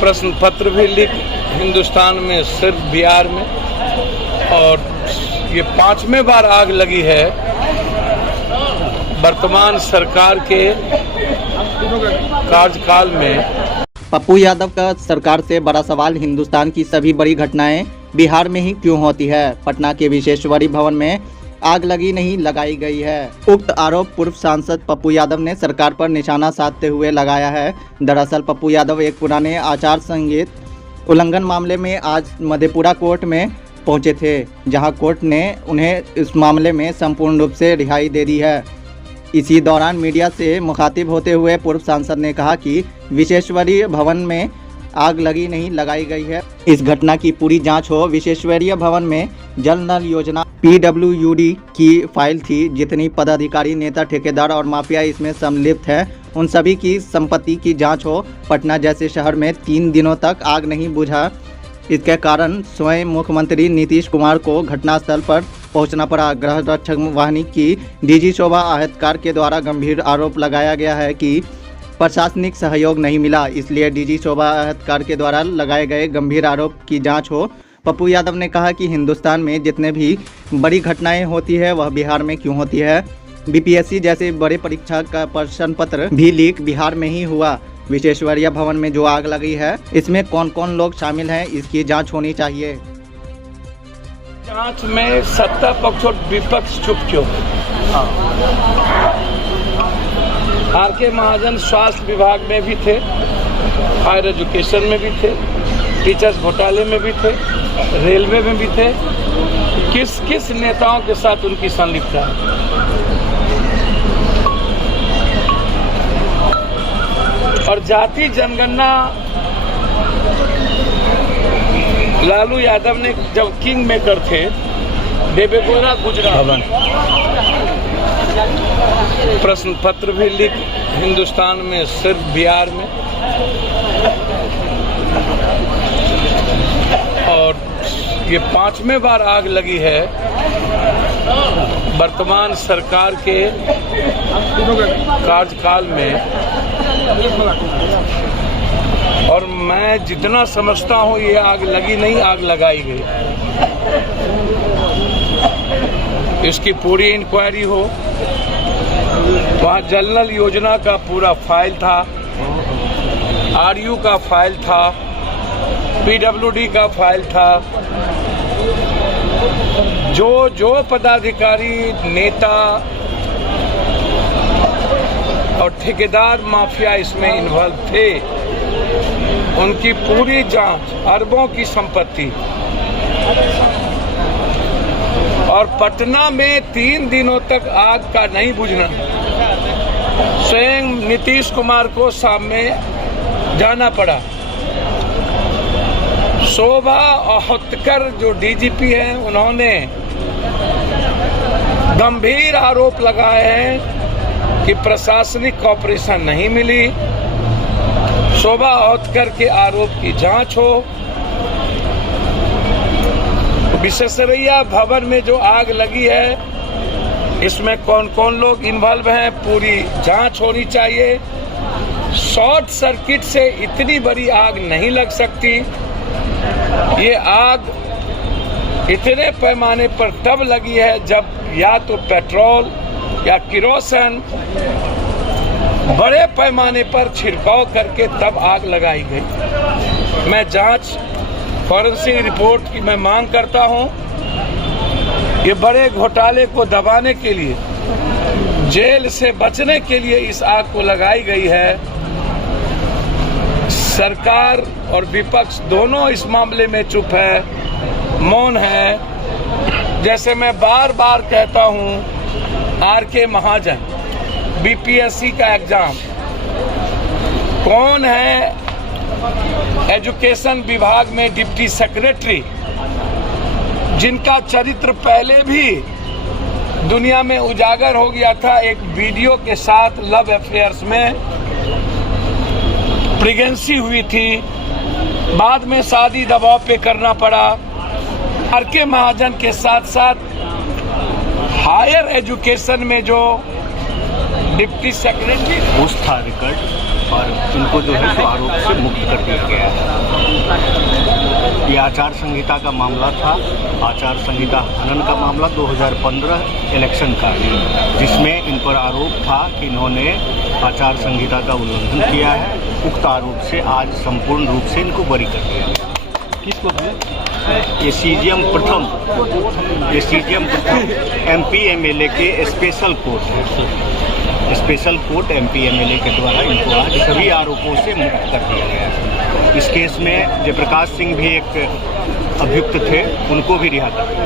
प्रश्न पत्र भी लीक हिंदुस्तान में, सिर्फ बिहार में, और ये 5वें बार आग लगी है वर्तमान सरकार के कार्यकाल में। पप्पू यादव का सरकार से बड़ा सवाल, हिंदुस्तान की सभी बड़ी घटनाएं बिहार में ही क्यों होती है। पटना के विश्वेश्वरी भवन में आग लगी नहीं लगाई गई है। उक्त आरोप पूर्व सांसद पप्पू यादव ने सरकार पर निशाना साधते हुए लगाया है। दरअसल पप्पू यादव एक पुराने आचार संहिता उल्लंघन मामले में आज मधेपुरा कोर्ट में पहुंचे थे, जहां कोर्ट ने उन्हें इस मामले में संपूर्ण रूप से रिहाई दे दी है। इसी दौरान मीडिया से मुखातिब होते हुए पूर्व सांसद ने कहा कि विश्वेश्वरीय भवन में आग लगी नहीं लगाई गई है। इस घटना की पूरी जांच हो। विश्वेश्वरीय भवन में जल नल योजना PWD की फाइल थी। जितनी पदाधिकारी, नेता, ठेकेदार और माफिया इसमें सम्मिलित हैं, उन सभी की संपत्ति की जांच हो। पटना जैसे शहर में 3 दिनों तक आग नहीं बुझा। इसके कारण स्वयं मुख्यमंत्री नीतीश कुमार को घटनास्थल पर पहुंचना पड़ा। गृह रक्षक वाहिनी की DG शोभा आहतकार के द्वारा गंभीर आरोप लगाया गया है कि प्रशासनिक सहयोग नहीं मिला, इसलिए DG शोभा आहतकार के द्वारा लगाए गए गंभीर आरोप की जांच हो। पप्पू यादव ने कहा कि हिंदुस्तान में जितने भी बड़ी घटनाएं होती है वह बिहार में क्यों होती है। BPSC जैसे बड़े परीक्षा का प्रश्न पत्र भी लीक बिहार में ही हुआ। विश्वेश्वरीय भवन में जो आग लगी है, इसमें कौन कौन लोग शामिल हैं, इसकी जांच होनी चाहिए। जांच में सत्ता पक्ष और विपक्ष चुप क्यों? RK महाजन स्वास्थ्य विभाग में भी थे, हायर एजुकेशन में भी थे, टीचर्स घोटाले में भी थे, रेलवे में भी थे। किस किस नेताओं के साथ उनकी संलिप्तता है? और जाति जनगणना लालू यादव ने जब किंग मेकर थे, देवेगौड़ा गुजरात प्रश्न पत्र भी लीक हिंदुस्तान में, सिर्फ बिहार में, और ये 5वें बार आग लगी है वर्तमान सरकार के कार्यकाल में। और मैं जितना समझता हूँ ये आग लगी नहीं, आग लगाई गई। इसकी पूरी इंक्वायरी हो। वहाँ जल नल योजना का पूरा फाइल था, RU का फाइल था, PWD का फाइल था। जो पदाधिकारी, नेता और ठेकेदार माफिया इसमें इन्वॉल्व थे, उनकी पूरी जांच, अरबों की संपत्ति। और पटना में 3 दिनों तक आग का नहीं बुझना, स्वयं नीतीश कुमार को सामने जाना पड़ा। शोभा आहतकर जो DGP हैं, उन्होंने गंभीर आरोप लगाए हैं कि प्रशासनिक कॉपरेशन नहीं मिली। शोभा आहतकर के आरोप की जांच हो। विश्वेश्वरैया भवन में जो आग लगी है, इसमें कौन कौन लोग इन्वॉल्व हैं, पूरी जांच होनी चाहिए। शॉर्ट सर्किट से इतनी बड़ी आग नहीं लग सकती। ये आग इतने पैमाने पर तब लगी है जब या तो पेट्रोल या किरोसिन बड़े पैमाने पर छिड़काव करके तब आग लगाई गई। मैं जांच, फॉरेंसिक रिपोर्ट की मैं मांग करता हूं। ये बड़े घोटाले को दबाने के लिए, जेल से बचने के लिए इस आग को लगाई गई है। सरकार और विपक्ष दोनों इस मामले में चुप है, मौन है। जैसे मैं बार बार कहता हूं, RK महाजन, BPSC का एग्जाम, कौन है एजुकेशन विभाग में डिप्टी सेक्रेटरी, जिनका चरित्र पहले भी दुनिया में उजागर हो गया था एक वीडियो के साथ। लव अफेयर्स में प्रेगनेंसी हुई थी, बाद में शादी दबाव पे करना पड़ा। RK महाजन के साथ साथ हायर एजुकेशन में जो डिप्टी सेक्रेटरी उस था रिकॉर्ड, और इनको जो है सो आरोप से मुक्त कर दिया गया है। आचार संहिता का मामला था। आचार संहिता हनन का मामला 2015 इलेक्शन का, जिसमें इन पर आरोप था कि इन्होंने आचार संहिता का उल्लंघन किया है। उक्त आरोप से आज संपूर्ण रूप से इनको बरी कर दिया गया। किसको है? ये सीजीएम प्रथम एमपी एमएलए के स्पेशल कोर्ट है। स्पेशल कोर्ट एमपी एमएलए के द्वारा इनको आज सभी आरोपों से मुक्त कर दिया गया है। इस केस में जयप्रकाश सिंह भी एक अभियुक्त थे, उनको भी रिहा कर दिया।